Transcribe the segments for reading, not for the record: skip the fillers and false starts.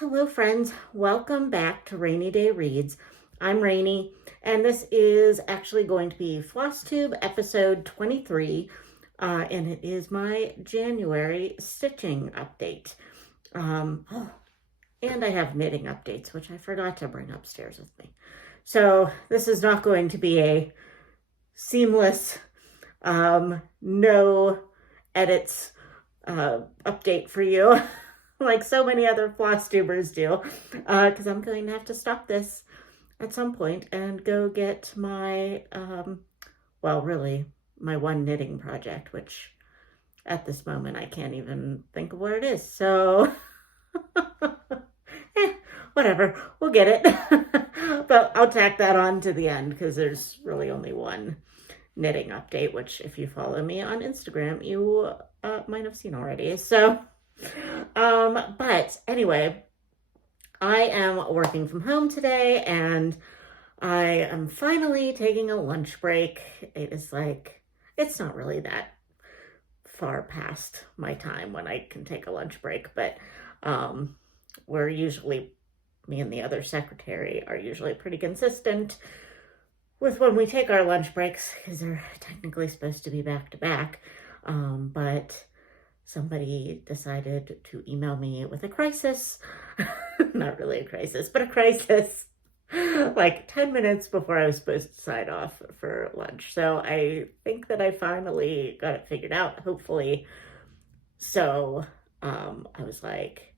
Hello friends, welcome back to Rainy Day Reads. I'm Rainy, and this is actually going to be FlossTube episode 23, and it is my January stitching update. And I have knitting updates, which I forgot to bring upstairs with me. So this is not going to be a seamless, no edits update for you. Like so many other FlossTubers do, because I'm going to have to stop this at some point and go get my, really, my one knitting project, which at this moment I can't even think of where it is. So, whatever, we'll get it. But I'll tack that on to the end because there's really only one knitting update, which if you follow me on Instagram, you might have seen already. So, but anyway, I am working from home today and I am finally taking a lunch break. It is like, it's not really that far past my time when I can take a lunch break, but we're usually, me and the other secretary are usually pretty consistent with when we take our lunch breaks because they're technically supposed to be back to back. But somebody decided to email me with a crisis. Not really a crisis, but a crisis. Like 10 minutes before I was supposed to sign off for lunch. So I think that I finally got it figured out, hopefully. So I was like,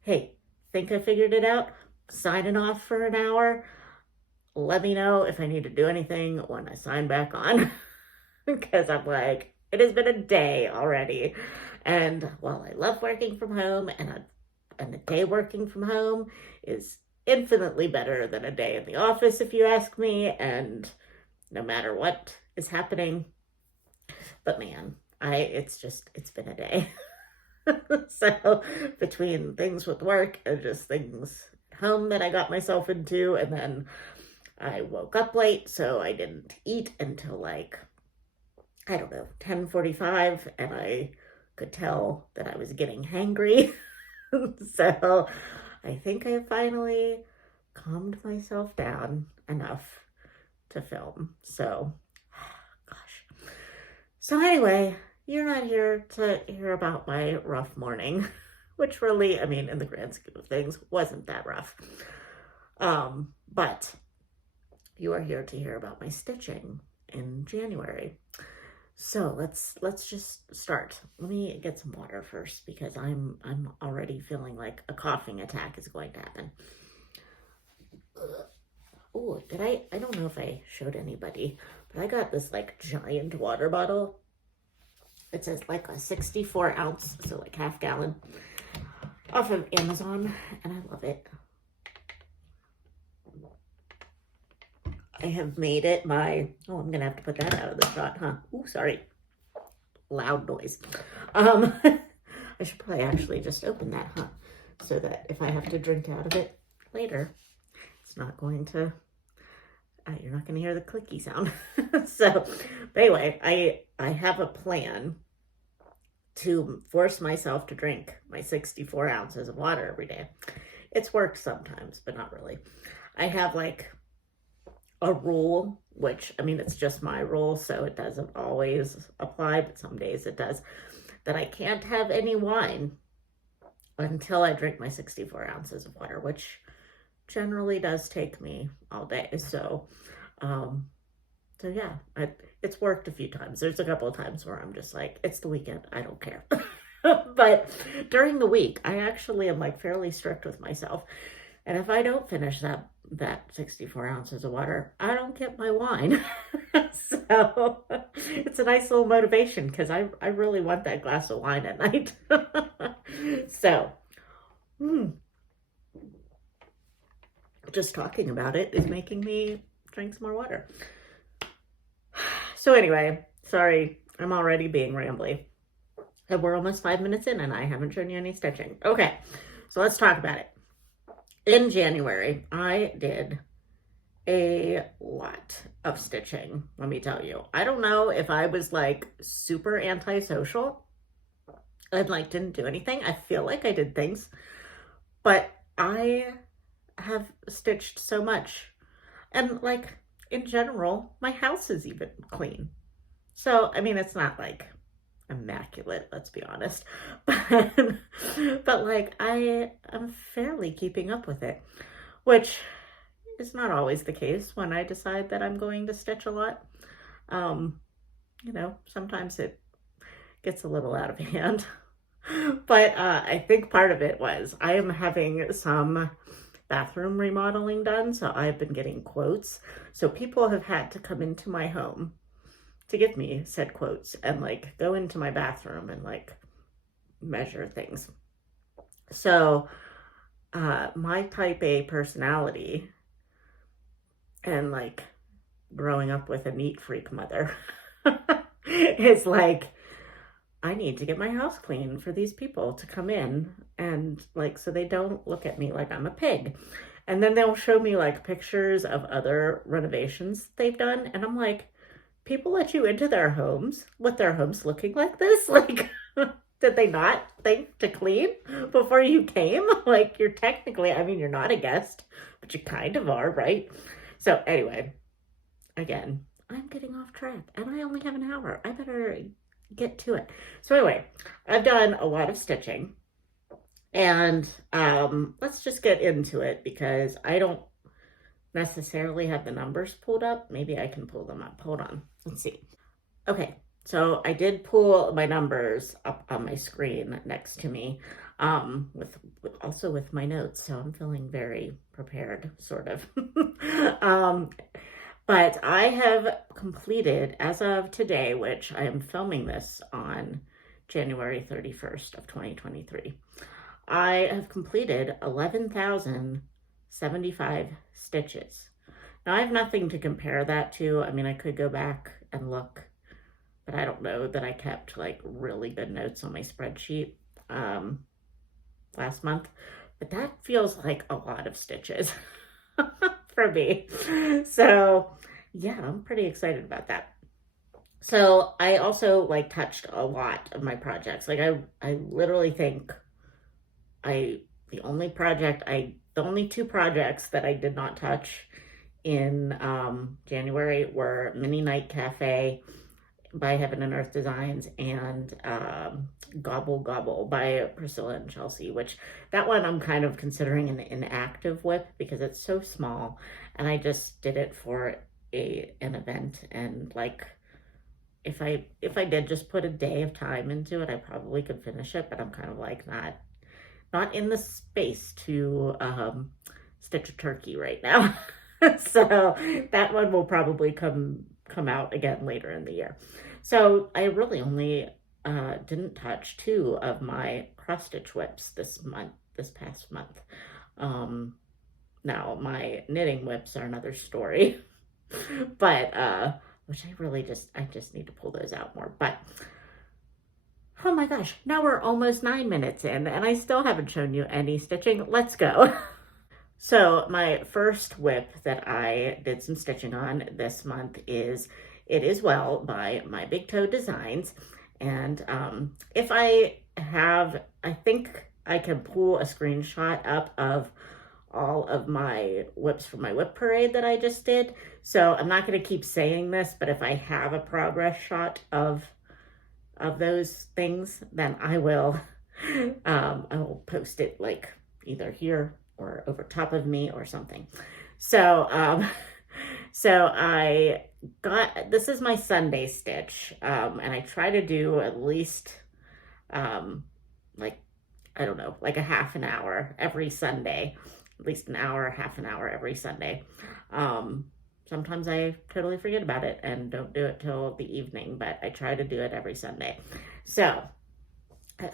hey, think I figured it out? Signing off for an hour. Let me know if I need to do anything when I sign back on. Because I'm like, it has been a day already. And while I love working from home, and a day working from home is infinitely better than a day in the office, if you ask me, and no matter what is happening. But man, it's been a day. So between things with work and just things at home that I got myself into, and then I woke up late, so I didn't eat until like, I don't know, 10:45, and I could tell that I was getting hangry. So I think I finally calmed myself down enough to film. So, gosh. So anyway, you're not here to hear about my rough morning, which really, I mean, in the grand scheme of things, wasn't that rough. But you are here to hear about my stitching in January. So let's just start. Let me get some water first because I'm already feeling like a coughing attack is going to happen. Oh, I don't know if I showed anybody, but I got this like giant water bottle. It says like a 64 ounce, so like half gallon, off of Amazon, and I love it. I have made it I'm going to have to put that out of the shot, huh? Ooh, sorry. Loud noise. I should probably actually just open that, huh? So that if I have to drink out of it later, it's not going to, you're not going to hear the clicky sound. So, but anyway, I have a plan to force myself to drink my 64 ounces of water every day. It's worked sometimes, but not really. I have like a rule, which, I mean, it's just my rule, so it doesn't always apply, but some days it does, that I can't have any wine until I drink my 64 ounces of water, which generally does take me all day. So yeah, it's worked a few times. There's a couple of times where I'm just like, it's the weekend, I don't care. But during the week, I actually am like fairly strict with myself. And if I don't finish that 64 ounces of water, I don't get my wine. So it's a nice little motivation because I really want that glass of wine at night. So, just talking about it is making me drink some more water. So anyway, sorry, I'm already being rambly. And we're almost 5 minutes in and I haven't shown you any stitching. Okay, so let's talk about it. In January, I did a lot of stitching, let me tell you. I don't know if I was like super antisocial and like didn't do anything. I feel like I did things, but stitched so much. And like in general, my house is even clean. So, I mean, it's not like immaculate, let's be honest. But like I am fairly keeping up with it, which is not always the case when I decide that I'm going to stitch a lot. You know, sometimes it gets a little out of hand. But I think part of it was I am having some bathroom remodeling done, so I've been getting quotes. So people have had to come into my home to give me said quotes and like go into my bathroom and like measure things. So my type A personality and like growing up with a neat freak mother is like, I need to get my house clean for these people to come in and like, so they don't look at me like I'm a pig. And then they'll show me like pictures of other renovations they've done. And I'm like, people let you into their homes with their homes looking like this? Like, did they not think to clean before you came? Like, you're technically, I mean, you're not a guest, but you kind of are, right? So anyway, again, I'm getting off track and I only have an hour. I better get to it. So anyway, I've done a lot of stitching and let's just get into it because I don't necessarily have the numbers pulled up. Maybe I can pull them up. Hold on. Let's see. Okay. So I did pull my numbers up on my screen next to me, also with my notes. So I'm feeling very prepared, sort of. But I have completed, as of today, which I am filming this on January 31st of 2023, I have completed 11,075 stitches. Now, I have nothing to compare that to. I mean, I could go back and look, but I don't know that I kept like really good notes on my spreadsheet last month. But that feels like a lot of stitches. For me. So yeah, I'm pretty excited about that. So I also like touched a lot of my projects. Like I literally think the only two projects that I did not touch in January were Mini Night Cafe by Heaven and Earth Designs and Gobble Gobble by Priscilla and Chelsea, which that one I'm kind of considering an inactive whip because it's so small and I just did it for an event, and like if I did just put a day of time into it, I probably could finish it, but I'm kind of like not in the space to stitch a turkey right now. So that one will probably come out again later in the year. So I really only didn't touch two of my cross stitch whips this past month. Now my knitting whips are another story, but which I just need to pull those out more. But oh my gosh, now we're almost 9 minutes in and I still haven't shown you any stitching. Let's go. So my first whip that I did some stitching on this month is It Is Well by My Big Toe Designs. And if I think I can pull a screenshot up of all of my whips from my whip parade that I just did. So I'm not going to keep saying this, but if I have a progress shot of those things, then I will post it like either here or over top of me or something. So I got, this is my Sunday stitch, and I try to do at least, like, I don't know, like a half an hour every Sunday, at least an hour, half an hour every Sunday. Sometimes I totally forget about it and don't do it till the evening, but I try to do it every Sunday. So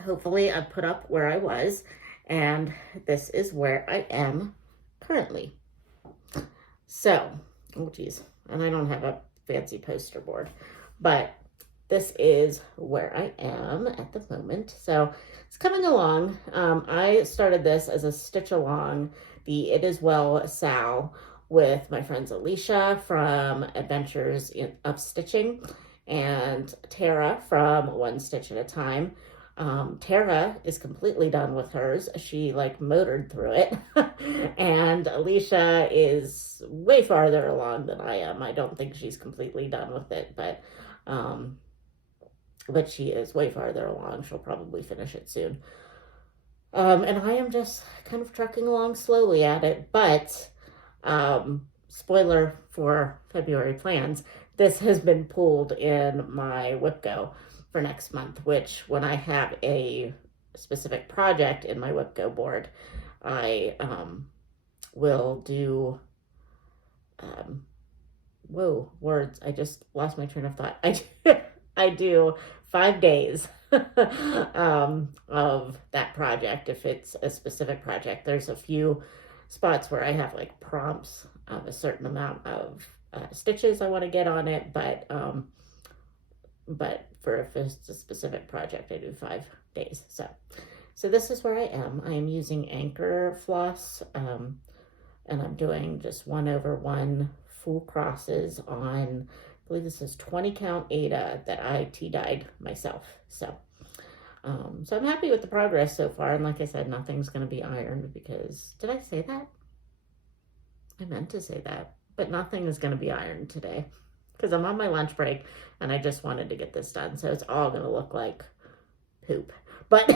hopefully I put up where I was, and this is where I am currently. So, oh geez, and I don't have a fancy poster board, but this is where I am at the moment. So it's coming along. I started this as a stitch along the It Is Well Sal with my friends Alicia from Adventures of Stitching and Tara from One Stitch at a Time. Tara is completely done with hers. She like motored through it. And Alicia is way farther along than I am. I don't think she's completely done with it, but she is way farther along. She'll probably finish it soon. And I am just kind of trucking along slowly at it, but spoiler for February plans, this has been pulled in my WhipGo for next month, which when I have a specific project in my WhipGo board, I will do, whoa, words, I just lost my train of thought. I do 5 days of that project if it's a specific project. There's a few spots where I have like prompts of a certain amount of stitches I want to get on it, but if it's a specific project, I do 5 days. So this is where I am. I am using anchor floss, and I'm doing just 1/1 full crosses on, I believe this is 20 count Eyre that I tea-dyed myself. So I'm happy with the progress so far. And like I said, nothing's going to be ironed because, did I say that? I meant to say that, but nothing is going to be ironed today because I'm on my lunch break and I just wanted to get this done. So it's all going to look like poop, but,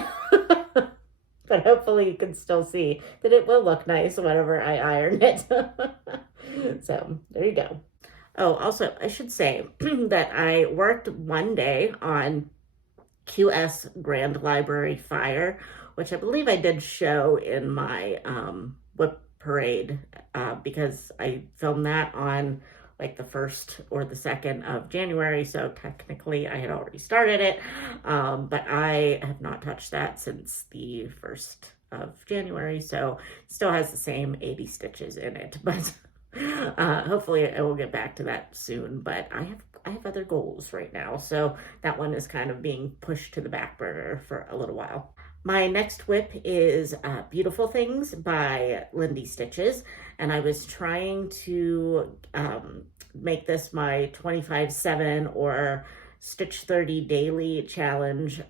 but hopefully you can still see that it will look nice whenever I iron it. So there you go. Oh, also, I should say that I worked one day on QS Grand Library Fire, which I believe I did show in my Whip Parade, because I filmed that on like the 1st or the 2nd of January, so technically I had already started it, but I have not touched that since the 1st of January, so it still has the same 80 stitches in it, but hopefully I will get back to that soon. But I have other goals right now, so that one is kind of being pushed to the back burner for a little while. My next whip is Beautiful Things by Lindy Stitches, and I was trying to make this my 25/7 or Stitch 30 daily challenge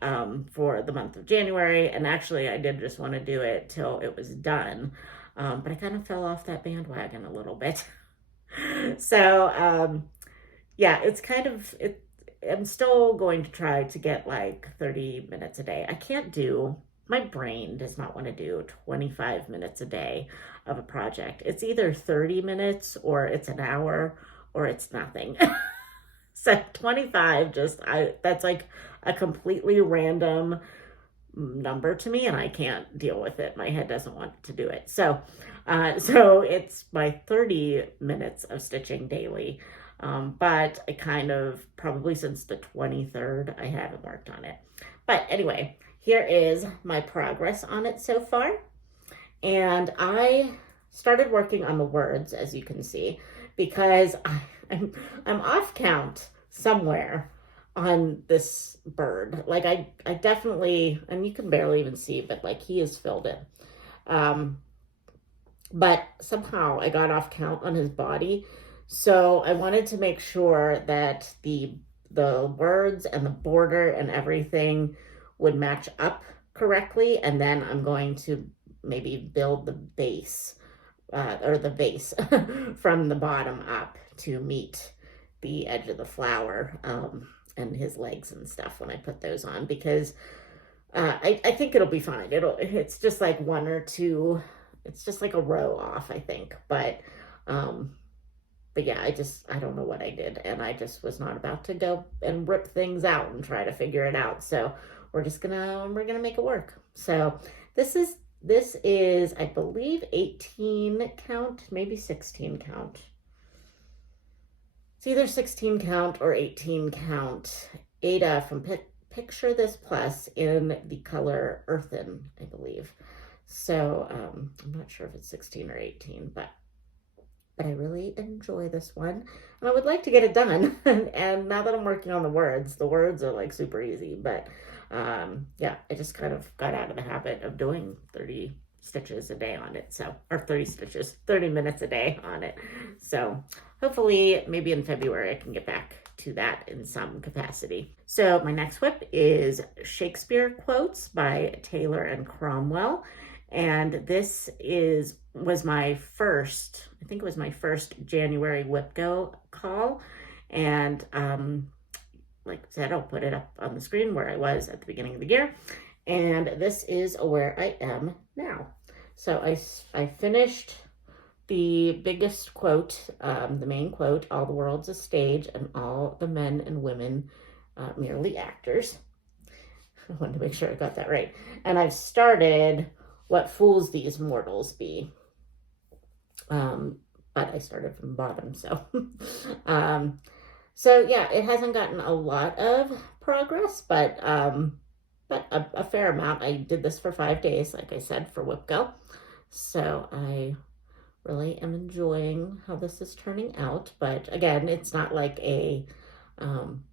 for the month of January, and actually I did just want to do it till it was done, but I kind of fell off that bandwagon a little bit. So yeah, it's kind of, I'm still going to try to get like 30 minutes a day. I can't do, my brain does not want to do 25 minutes a day of a project. It's either 30 minutes or it's an hour or it's nothing. So 25, that's like a completely random number to me and I can't deal with it. My head doesn't want to do it. So it's my 30 minutes of stitching daily. But I kind of, probably since the 23rd, I haven't worked on it. But anyway, here is my progress on it so far. And I started working on the words, as you can see, because I'm off count somewhere on this bird. Like I definitely, and you can barely even see, but like he is filled in. But somehow I got off count on his body. So I wanted to make sure that the words and the border and everything would match up correctly. And then I'm going to maybe build the base or the vase from the bottom up to meet the edge of the flower and his legs and stuff when I put those on, because I think it'll be fine. It's just like one or two, it's just like a row off, I think. But yeah, I don't know what I did, and I just was not about to go and rip things out and try to figure it out. So we're gonna make it work. So this is I believe 18 count, maybe 16 count. It's either 16 count or 18 count Eyre from Picture This Plus in the color Earthen, I believe. So I'm not sure if it's 16 or 18, but I really enjoy this one and I would like to get it done. And now that I'm working on the words are like super easy, but yeah, I just kind of got out of the habit of doing 30 stitches a day on it. So, or 30 stitches, 30 minutes a day on it. So hopefully maybe in February I can get back to that in some capacity. So my next whip is Shakespeare Quotes by Taylor and Cromwell. And this was my first, I think it was my first January whip go call. And like I said, I'll put it up on the screen where I was at the beginning of the year. And this is where I am now. So I finished the biggest quote, the main quote, all the world's a stage and all the men and women merely actors. I wanted to make sure I got that right. And I've started what fools these mortals be. But I started from the bottom, so. So yeah, it hasn't gotten a lot of progress, but a fair amount. I did this for 5 days, like I said, for Whip Go. So I really am enjoying how this is turning out. But again, it's not like a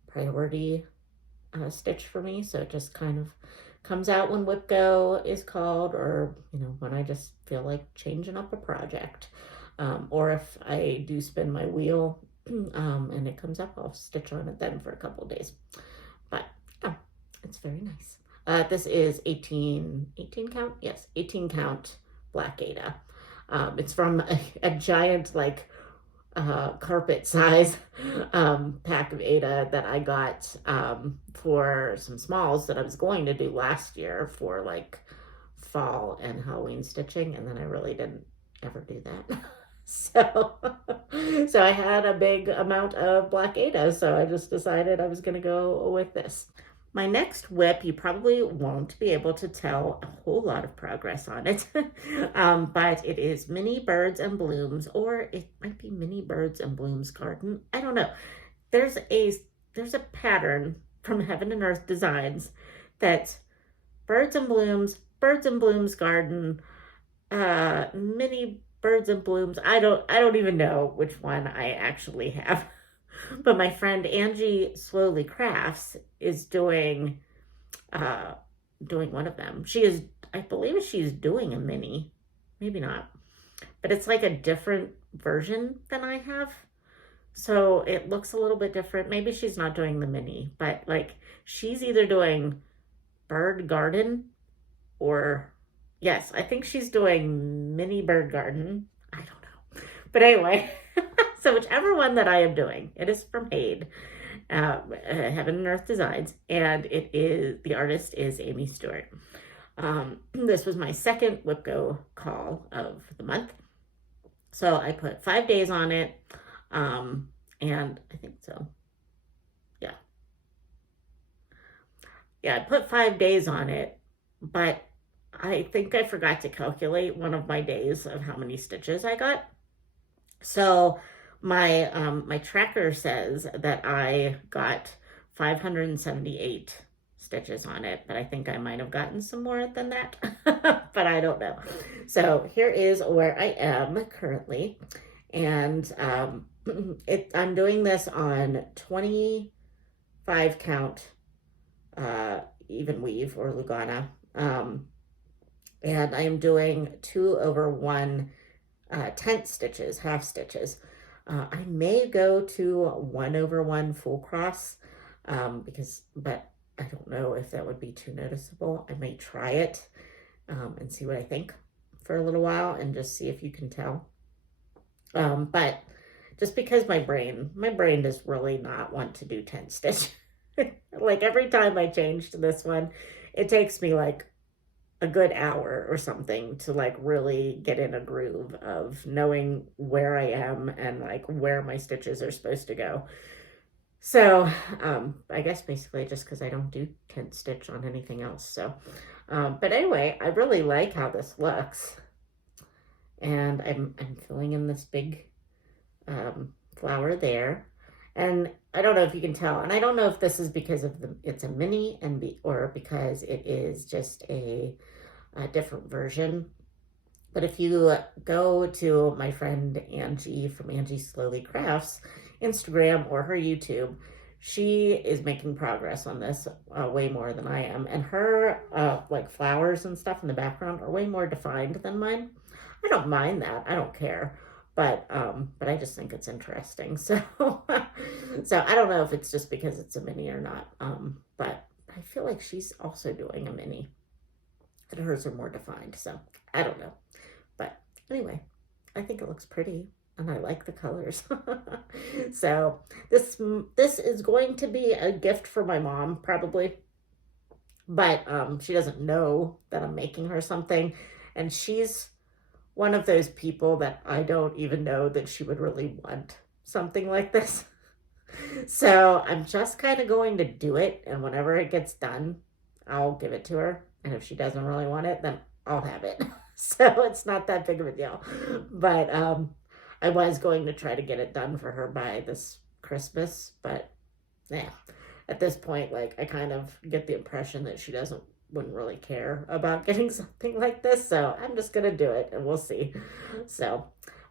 priority stitch for me. So it just kind of comes out when Whip Go is called, or, you know, when I just feel like changing up a project. Or if I do spin my wheel and it comes up, I'll stitch on it then for a couple of days. But yeah, it's very nice. This is 18 count? Yes, 18 count Black Ada. It's from a giant, like, carpet size pack of Ada that I got for some smalls that I was going to do last year for like fall and Halloween stitching, and then I really didn't ever do that. So I had a big amount of Black Ada, so I just decided I was going to go with this. My next whip, you probably won't be able to tell a whole lot of progress on it, but it is Mini Birds and Blooms, or it might be Mini Birds and Blooms Garden. I don't know. There's a pattern from Heaven and Earth Designs that Birds and Blooms Garden, Mini Birds and Blooms. I don't even know which one I actually have. But my friend Angie Slowly Crafts is doing one of them. I believe she's doing a mini, maybe not, but it's like a different version than I have. So it looks a little bit different. Maybe she's not doing the mini, but like she's either doing Bird Garden or, yes, I think she's doing Mini Bird Garden. I don't know. But anyway, so whichever one that I am doing, it is from Head, Heaven and Earth Designs, and the artist is Amy Stewart. This was my second Whip Go call of the month. So I put 5 days on it, and I think so. Yeah. Yeah, I put 5 days on it, but I think I forgot to calculate one of my days of how many stitches I got. So my tracker says that I got 578 stitches on it, but I think I might have gotten some more than that, but I don't know. So here is where I am currently, and I'm doing this on 25 count even weave or Lugana, and I am doing 2/1 tent stitches, half stitches. I may go to 1/1 full cross, but I don't know if that would be too noticeable. I may try it and see what I think for a little while and just see if you can tell. But just because my brain does really not want to do tent stitch. Like every time I change to this one, it takes me like a good hour or something to like really get in a groove of knowing where I am and like where my stitches are supposed to go. So I guess basically just because I don't do tent stitch on anything else. So but anyway, I really like how this looks, and I'm filling in this big flower there. And I don't know if you can tell, and I don't know if this is because of it's a mini or because it is just a different version. But if you go to my friend Angie from Angie Slowly Crafts Instagram or her YouTube, she is making progress on this way more than I am. And her like flowers and stuff in the background are way more defined than mine. I don't mind that. I don't care. But I just think it's interesting. So so I don't know if it's just because it's a mini or not. But I feel like she's also doing a mini. And hers are more defined. So I don't know. But anyway, I think it looks pretty. And I like the colors. So this is going to be a gift for my mom, probably. But she doesn't know that I'm making her something. And she's one of those people that I don't even know that she would really want something like this. So I'm just kind of going to do it. And whenever it gets done, I'll give it to her. And if she doesn't really want it, then I'll have it. So it's not that big of a deal. But I was going to try to get it done for her by this Christmas, but yeah, at this point, like I kind of get the impression that she wouldn't really care about getting something like this, so I'm just gonna do it and we'll see. So,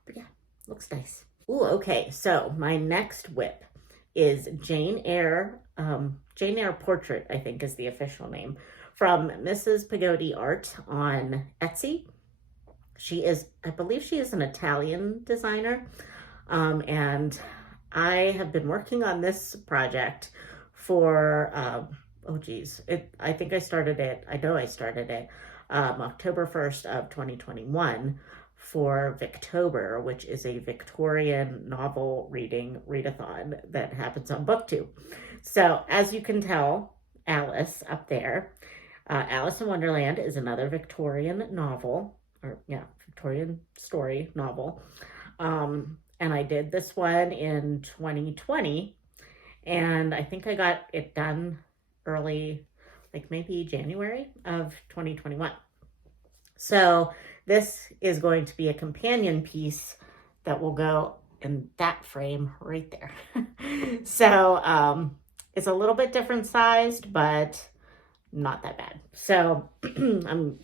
but yeah, looks nice. Ooh, okay, so my next whip is Jane Eyre Portrait, I think is the official name, from Mrs. Peggotty Art on Etsy. I believe she is an Italian designer. And I have been working on this project for, I think I started it October 1st of 2021 for Victober, which is a Victorian novel reading readathon that happens on BookTube. So as you can tell, Alice up there, Alice in Wonderland is another Victorian novel. Victorian story novel. And I did this one in 2020, and I think I got it done early, like maybe January of 2021. So this is going to be a companion piece that will go in that frame right there. So it's a little bit different sized, but not that bad. So and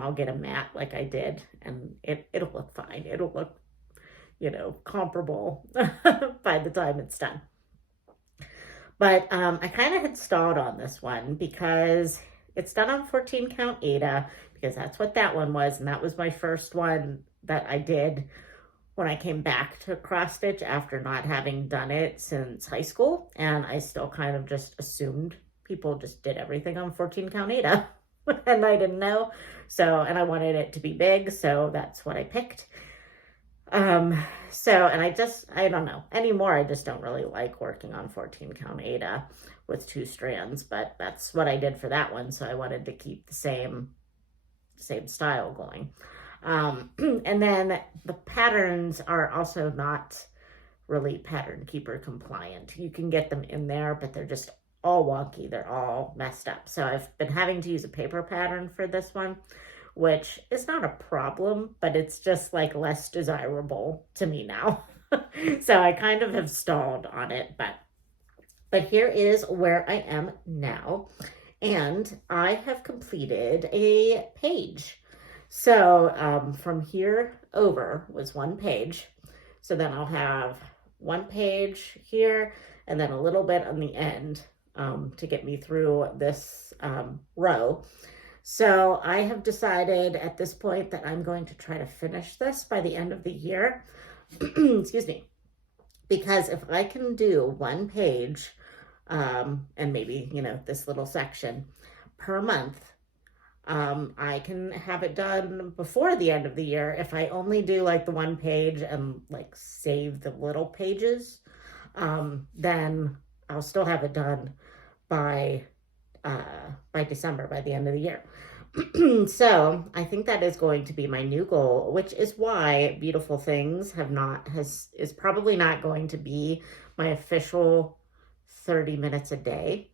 I'll get a mat like I did, and it'll look fine. It'll look, comparable by the time it's done. But I kind of had stalled on this one because it's done on 14 count Aida, because that's what that one was, and that was my first one that I did when I came back to cross stitch after not having done it since high school, and I still kind of just assumed people just did everything on 14 count Aida, and I didn't know. So, and I wanted it to be big, so that's what I picked. And I don't know anymore. I just don't really like working on 14 count Aida with 2 strands, but that's what I did for that one. So I wanted to keep the same style going. And then the patterns are also not really pattern keeper compliant. You can get them in there, but they're just all wonky. They're all messed up. So I've been having to use a paper pattern for this one, which is not a problem, but it's just like less desirable to me now. So I kind of have stalled on it, but here is where I am now. And I have completed a page. So from here over was 1 page. So then I'll have 1 page here and then a little bit on the end to get me through this row. So I have decided at this point that I'm going to try to finish this by the end of the year. Excuse me. Because if I can do 1 page and maybe, this little section per month, I can have it done before the end of the year. If I only do like the 1 page and like save the little pages, then I'll still have it done by December, by the end of the year. So I think that is going to be my new goal, which is why Beautiful Things is probably not going to be my official 30 minutes a day.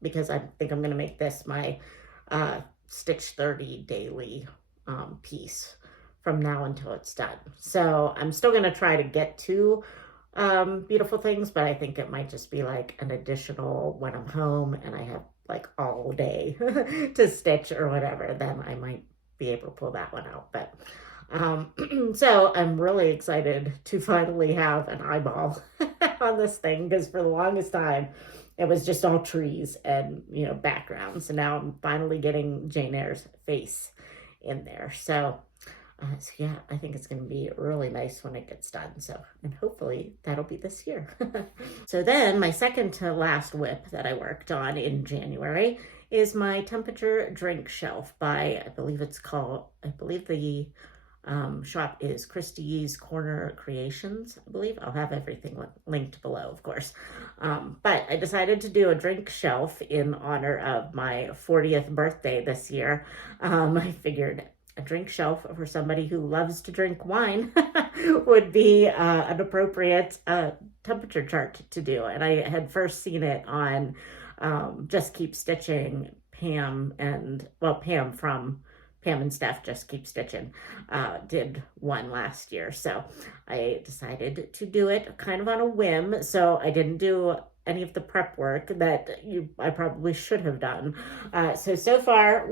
Because I think I'm going to make this my Stitch 30 daily piece from now until it's done. So I'm still going to try to get to Beautiful Things, but I think it might just be like an additional when I'm home and I have like all day to stitch or whatever, then I might be able to pull that one out. But So I'm really excited to finally have an eyeball on this thing, because for the longest time it was just all trees and, backgrounds. So now I'm finally getting Jane Eyre's face in there. So yeah, I think it's going to be really nice when it gets done. So, and hopefully that'll be this year. So then my second to last whip that I worked on in January is my temperature drink shelf by, I believe the shop is Kristie's Corner Creations, I believe. I'll have everything linked below, of course. But I decided to do a drink shelf in honor of my 40th birthday this year. I figured a drink shelf for somebody who loves to drink wine would be an appropriate temperature chart to do. And I had first seen it on Just Keep Stitching. Pam from Pam and Steph Just Keep Stitching did one last year. So I decided to do it kind of on a whim. So I didn't do any of the prep work that I probably should have done. So far,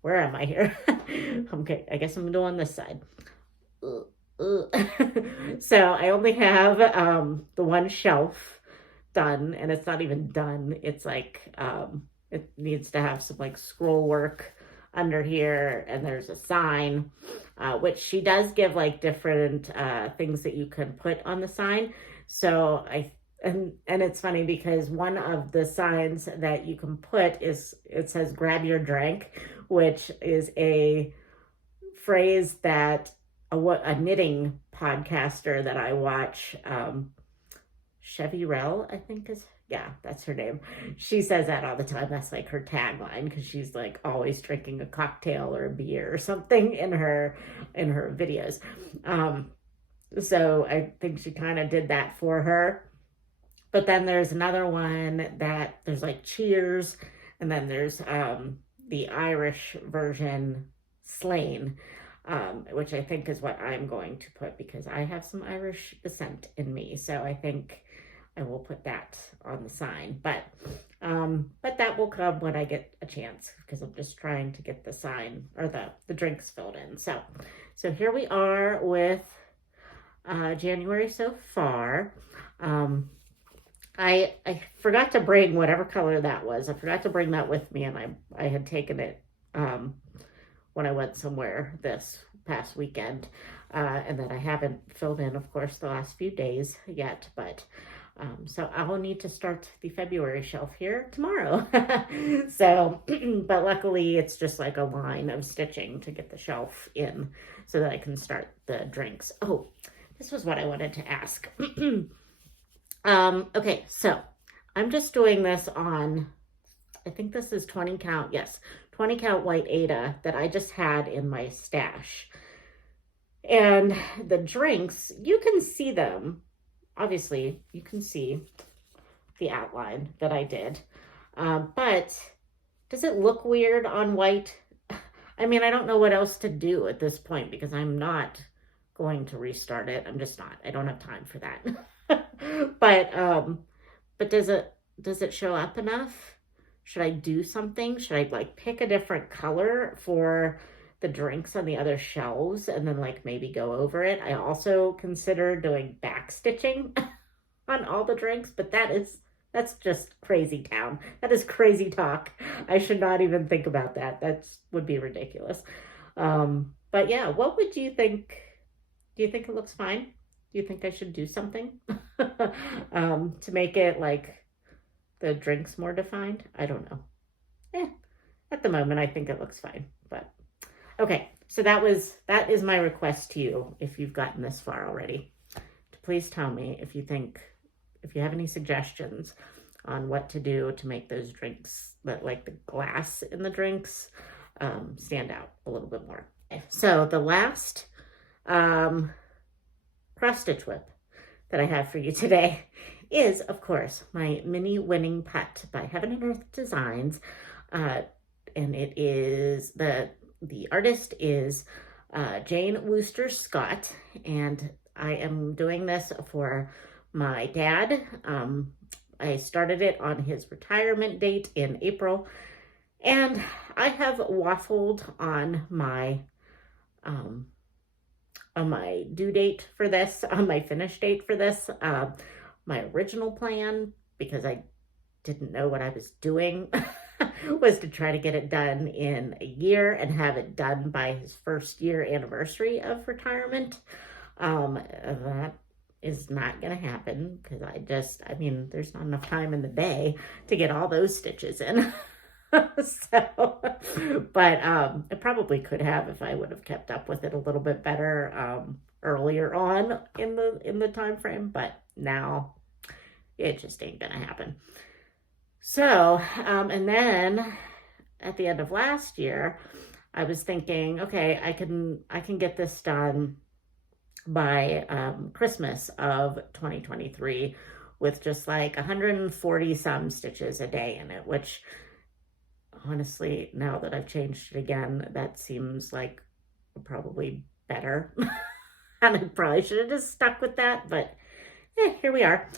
where am I here? Okay, I guess I'm doing this side. So I only have the one shelf done, and it's not even done. It's like it needs to have some like scroll work under here, and there's a sign, which she does give like different things that you can put on the sign. So and it's funny because one of the signs that you can put it says grab your drink, which is a phrase that a knitting podcaster that I watch, Chevy Rell, I think that's her name. She says that all the time. That's like her tagline, because she's like always drinking a cocktail or a beer or something in her videos. So I think she kind of did that for her. But then there's another one that there's like cheers, and then there's the Irish version slain, which I think is what I'm going to put, because I have some Irish descent in me. So I think I will put that on the sign. But that will come when I get a chance, because I'm just trying to get the sign or the drinks filled in. So here we are with January so far. I forgot to bring whatever color that was. I forgot to bring that with me, and I had taken it when I went somewhere this past weekend, and that I haven't filled in, of course, the last few days yet. But so I will need to start the February shelf here tomorrow. So, but luckily it's just like a line of stitching to get the shelf in so that I can start the drinks. Oh, this was what I wanted to ask. Okay, so I'm just doing this on, I think this is 20 count. Yes, 20 count white Aida that I just had in my stash. And the drinks, you can see them. Obviously, you can see the outline that I did. But does it look weird on white? I mean, I don't know what else to do at this point, because I'm not going to restart it. I'm just not. I don't have time for that. But does it show up enough? Should I do something? Should I like pick a different color for the drinks on the other shelves and then like maybe go over it? I also consider doing back stitching on all the drinks, but that's just crazy town. That is crazy talk. I should not even think about that. That would be ridiculous. But yeah, what would you think? Do you think it looks fine? Do you think I should do something to make it like the drinks more defined? I don't know. At the moment, I think it looks fine. But okay, so that is my request to you, if you've gotten this far already, to please tell me if you have any suggestions on what to do to make those drinks, that like the glass in the drinks, stand out a little bit more. Okay, so the last cross stitch whip that I have for you today is, of course, my mini winning putt by Heaven and Earth Designs, and it is the artist is Jane Wooster Scott, and I am doing this for my dad. I started it on his retirement date in April, and I have waffled on my on my due date for this, on my finish date for this. My original plan, because I didn't know what I was doing, was to try to get it done in a year and have it done by his first year anniversary of retirement. That is not going to happen because I mean, there's not enough time in the day to get all those stitches in. So, but I probably could have if I would have kept up with it a little bit better earlier on in the time frame, but now it just ain't gonna happen. So, and then at the end of last year, I was thinking, okay, I can get this done by Christmas of 2023 with just like 140 some stitches a day in it, which honestly, now that I've changed it again, that seems like probably better. And I probably should have just stuck with that, but here we are.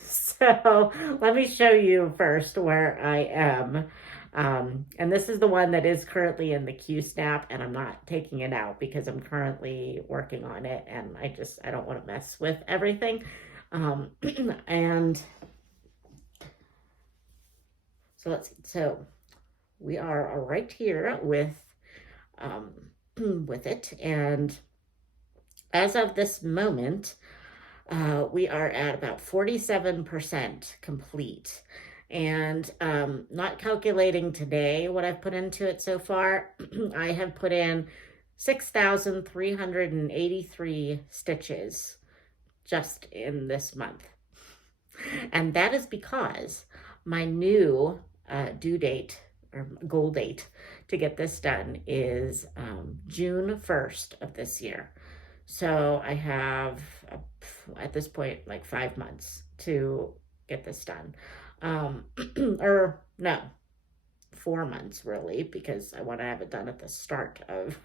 So let me show you first where I am. And this is the one that is currently in the Q snap, and I'm not taking it out because I'm currently working on it, and I don't want to mess with everything. And so we are right here with it, and as of this moment, we are at about 47% complete. And not calculating today what I've put into it so far, I have put in 6,383 stitches just in this month. And that is because my new due date or goal date to get this done is June 1st of this year. So I have, at this point, like 5 months to get this done. Or no, 4 months really, because I want to have it done at the start of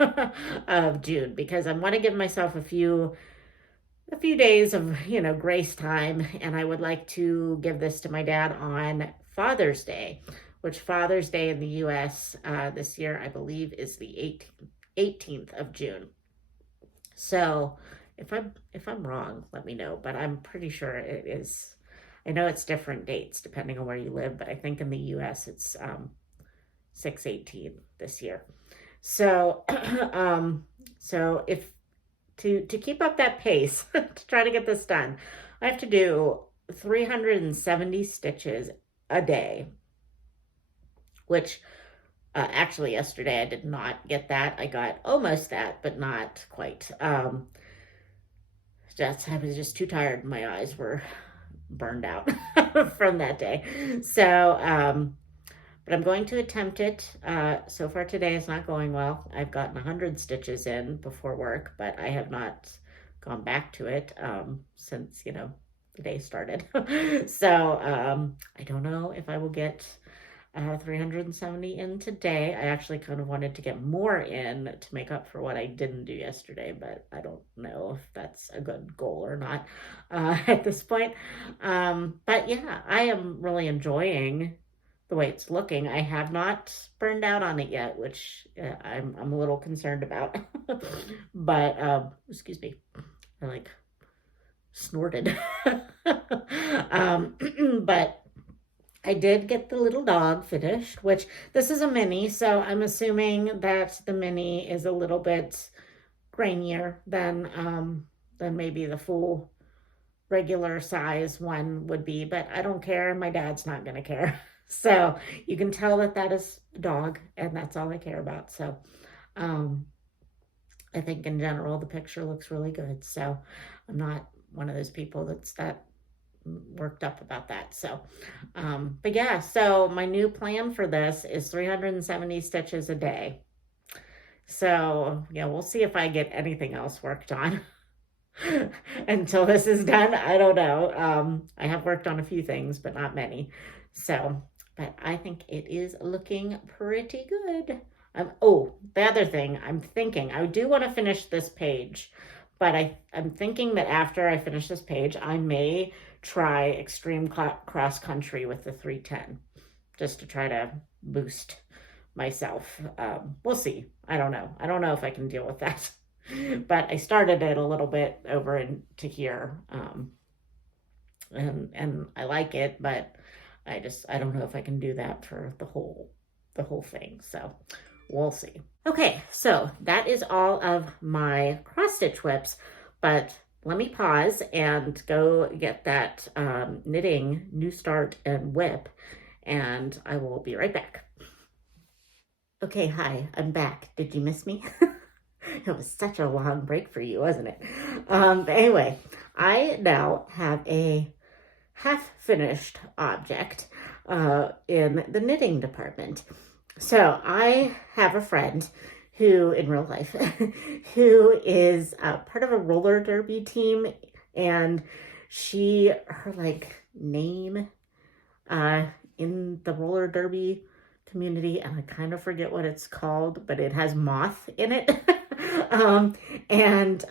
of June, because I want to give myself a few days of, grace time, and I would like to give this to my dad on Father's Day, which Father's Day in the US this year, I believe, is the 18th of June. So if I'm wrong, let me know, but I'm pretty sure it is. I know it's different dates depending on where you live, but I think in the US it's 6/18 this year. So so if to keep up that pace to try to get this done, I have to do 370 stitches a day, which actually yesterday I did not get that. I got almost that, but not quite. I was just too tired. My eyes were burned out from that day. So, but I'm going to attempt it. So far today is not going well. I've gotten 100 stitches in before work, but I have not gone back to it since, the day started. So I don't know if I will get 370 in today. I actually kind of wanted to get more in to make up for what I didn't do yesterday, but I don't know if that's a good goal or not at this point. But yeah, I am really enjoying the way it's looking. I have not burned out on it yet, which I'm a little concerned about. But excuse me, I like snorted. But I did get the little dog finished, which this is a mini, so I'm assuming that the mini is a little bit grainier than maybe the full regular size one would be, but I don't care, and my dad's not going to care. So you can tell that is a dog, and that's all I care about. So I think in general the picture looks really good, so I'm not one of those people that's that worked up about that. So but yeah, so my new plan for this is 370 stitches a day. So yeah, we'll see if I get anything else worked on until this is done. I don't know. I have worked on a few things, but not many. So, but I think it is looking pretty good. Oh, the other thing I'm thinking, I do want to finish this page, but I'm thinking that after I finish this page, I may try extreme cross country with the 310, just to try to boost myself. We'll see. I don't know if I can deal with that. But I started it a little bit over into here. And I like it, but I don't know if I can do that for the whole thing. So we'll see. Okay, so that is all of my cross stitch whips, but let me pause and go get that knitting new start and whip, and I will be right back. Okay, hi, I'm back. Did you miss me? It was such a long break for you, wasn't it? But anyway, I now have a half-finished object in the knitting department. So I have a friend who, in real life, who is part of a roller derby team, and her like name in the roller derby community, and I kind of forget what it's called, but it has moth in it. And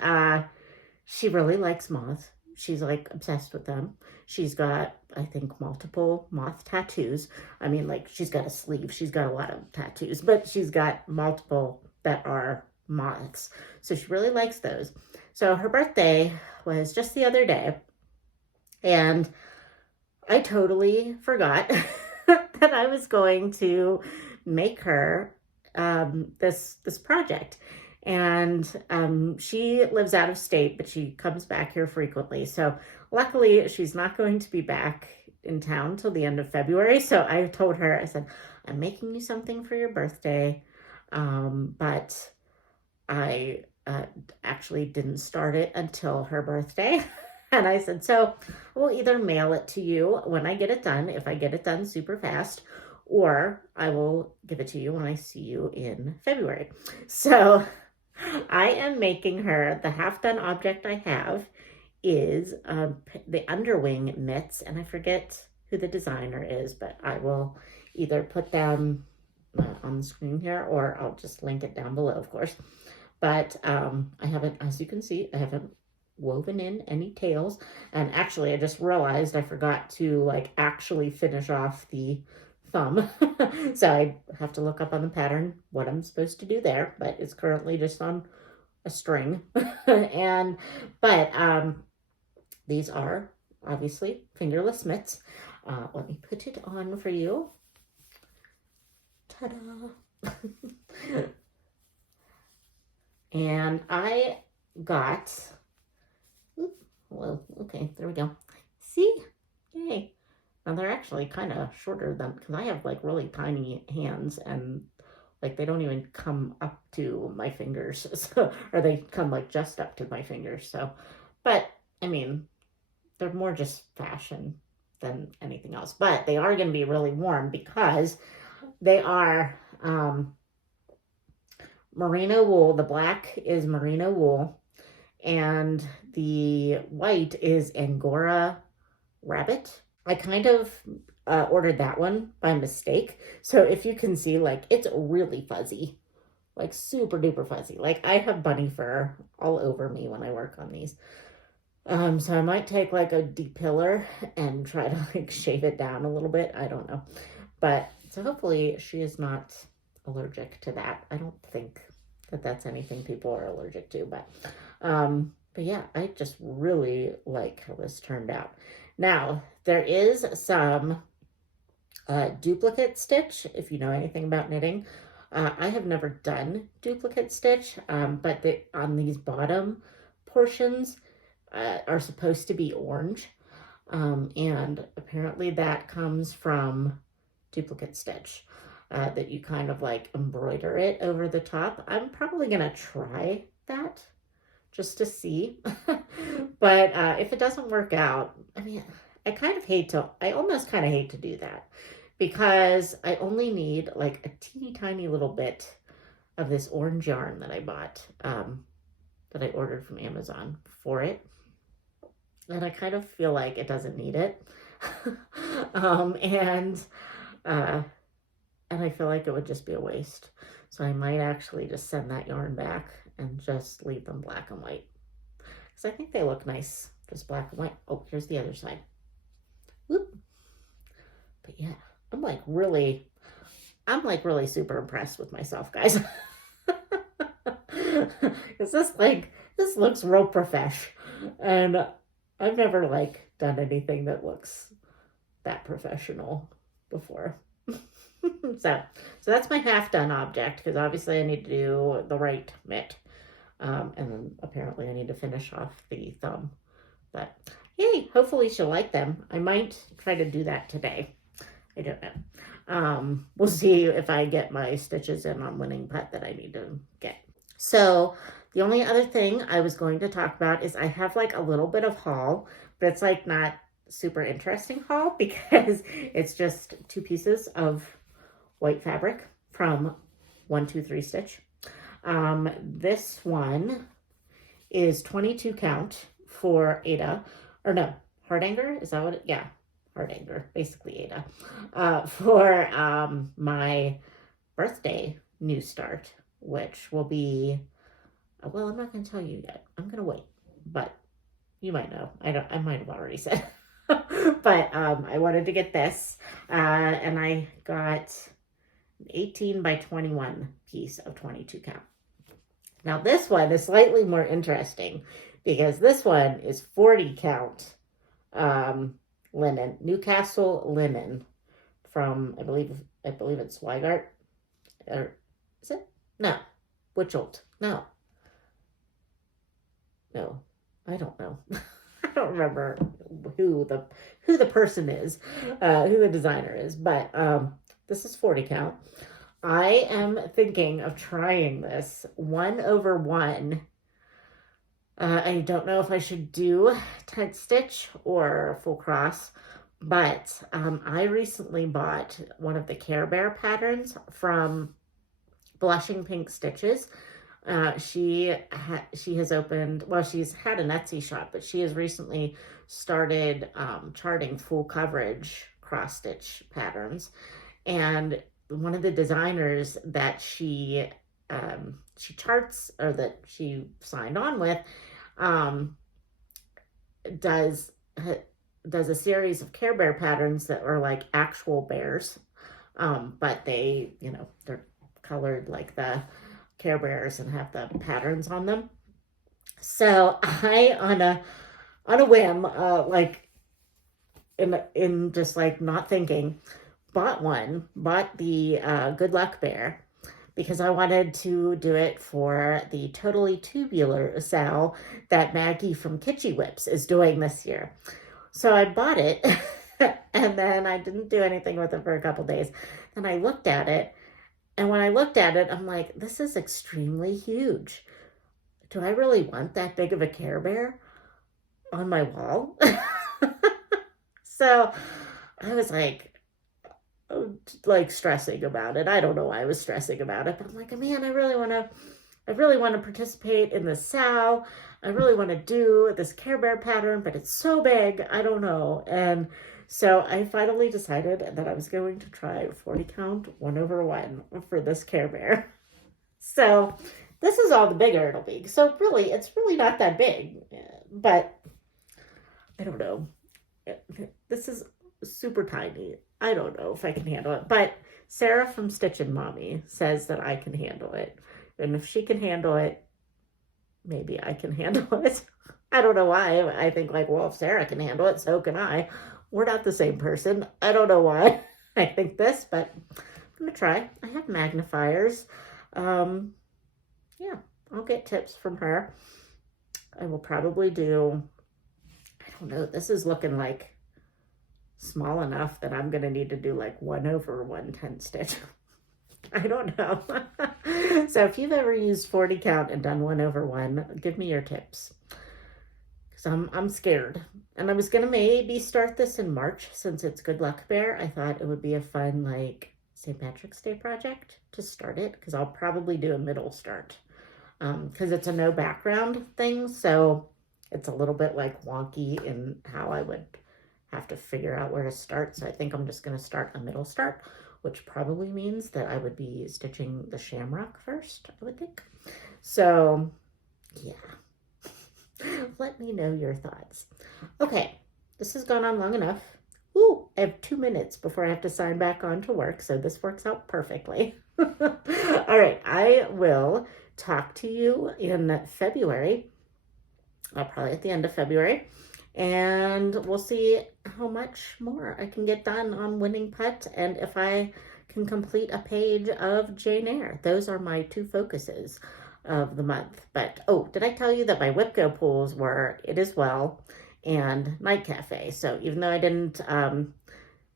she really likes moths. She's like obsessed with them. She's got, I think, multiple moth tattoos. I mean, like, she's got a sleeve. She's got a lot of tattoos, but she's got multiple that are moths. So she really likes those. So her birthday was just the other day, and I totally forgot that I was going to make her this project. And she lives out of state, but she comes back here frequently. So luckily, she's not going to be back in town till the end of February. So I told her, I said, I'm making you something for your birthday, but I actually didn't start it until her birthday. And I said, so we'll either mail it to you when I get it done, if I get it done super fast, or I will give it to you when I see you in February. So I am making her, the half done object I have is the Underwing mitts, and I forget who the designer is, but I will either put them on the screen here, or I'll just link it down below, of course. But I haven't, as you can see, I haven't woven in any tails. And actually, I just realized I forgot to like actually finish off the thumb. So I have to look up on the pattern what I'm supposed to do there, but it's currently just on a string. But these are obviously fingerless mitts. Let me put it on for you. Ta-da! And I got, well, okay, there we go. See? Yay. Now they're actually kind of shorter than, because I have like really tiny hands, and like they don't even come up to my fingers. So, or they come like just up to my fingers. So, but I mean, they're more just fashion than anything else. But they are going to be really warm because they are merino wool. The black is merino wool, and the white is Angora rabbit. I kind of ordered that one by mistake. So if you can see, like, it's really fuzzy, like super duper fuzzy. Like, I have bunny fur all over me when I work on these. So I might take like a depiler and try to like shave it down a little bit. I don't know. But so hopefully she is not allergic to that. I don't think that that's anything people are allergic to, but yeah, I just really like how this turned out. Now, there is some duplicate stitch, if you know anything about knitting. I have never done duplicate stitch, but on these bottom portions are supposed to be orange. And apparently that comes from duplicate stitch, that you kind of like embroider it over the top. I'm probably going to try that just to see. But if it doesn't work out, I mean, I almost kind of hate to do that, because I only need like a teeny tiny little bit of this orange yarn that I bought, that I ordered from Amazon for it. And I kind of feel like it doesn't need it. And I feel like it would just be a waste. So I might actually just send that yarn back and just leave them black and white, because I think they look nice, just black and white. Oh, here's the other side. Whoop. But yeah, I'm like really super impressed with myself, guys. Is this like, this looks real profesh. And I've never like done anything that looks that professional before. so that's my half done object, because obviously I need to do the right mitt. And then apparently I need to finish off the thumb. But yay, hopefully she'll like them. I might try to do that today. I don't know. We'll see if I get my stitches in on winning putt that I need to get. So the only other thing I was going to talk about is I have like a little bit of haul, but it's like not super interesting haul because it's just 2 pieces of white fabric from 123 Stitch. This one is 22 count for Ada, or no, Hardanger, is that what it, yeah, Hardanger, basically Ada, for my birthday new start, which will be, well, I'm not going to tell you yet. I'm going to wait, but you might know. I might have already said. But I wanted to get this, and I got an 18 by 21 piece of 22 count. Now this one is slightly more interesting because this one is 40 count linen, Newcastle linen from, I believe it's Swigart, or is it? No, Witcholt. No, I don't know. I don't remember who the person is, who the designer is, but this is 40 count. I am thinking of trying this 1/1. I don't know if I should do tent stitch or full cross, but I recently bought one of the Care Bear patterns from Blushing Pink Stitches. She has opened, well, she's had an Etsy shop, but she has recently started charting full coverage cross stitch patterns. And one of the designers that she charts, or that she signed on with, does a series of Care Bear patterns that are like actual bears, but they, they're colored like the Care Bears and have the patterns on them. So I, on a whim, like in just like not thinking, bought the Good Luck Bear, because I wanted to do it for the Totally Tubular Sal that Maggie from Kitschy Whips is doing this year. So I bought it and then I didn't do anything with it for a couple days. Then I looked at it, and when I looked at it, I'm like, this is extremely huge. Do I really want that big of a Care Bear on my wall? So I was like stressing about it. I don't know why I was stressing about it, but I'm like, man, I really want to participate in this Sal. I really want to do this Care Bear pattern, but it's so big. I don't know. And so I finally decided that I was going to try 40 count 1/1 for this Care Bear. So this is all the bigger it'll be. So really, it's really not that big, but I don't know. This is super tiny. I don't know if I can handle it, but Sarah from Stitchin' Mommy says that I can handle it. And if she can handle it, maybe I can handle it. I don't know why. I think like, well, if Sarah can handle it, so can I. We're not the same person. I don't know why I think this, but I'm going to try. I have magnifiers. Yeah, I'll get tips from her. I will probably do, I don't know, this is looking like small enough that I'm going to need to do like 1/1 tent stitch. I don't know. So if you've ever used 40 count and done 1/1, give me your tips. Because I'm scared. And I was going to maybe start this in March since it's Good Luck Bear. I thought it would be a fun like St. Patrick's Day project to start it, because I'll probably do a middle start. Because it's a no background thing, so it's a little bit like wonky in how I would have to figure out where to start. So I think I'm just going to start a middle start, which probably means that I would be stitching the shamrock first, I would think. So yeah, let me know your thoughts. Okay, this has gone on long enough. Ooh, I have 2 minutes before I have to sign back on to work, so this works out perfectly. All right, I will talk to you in February, probably at the end of February, and we'll see how much more I can get done on Winning Putt and if I can complete a page of Jane Eyre. Those are my two focuses of the month. But, oh, did I tell you that my Whipco pulls were It Is Well and Night Cafe? So even though I didn't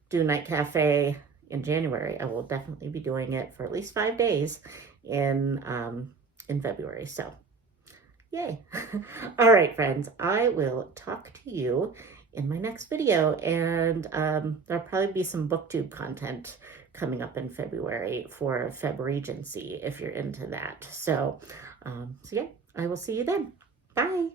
do Night Cafe in January, I will definitely be doing it for at least 5 days in February. So yay. All right, friends, I will talk to you in my next video, and there'll probably be some BookTube content coming up in February for Feb Regency if you're into that. So yeah, I will see you then. Bye.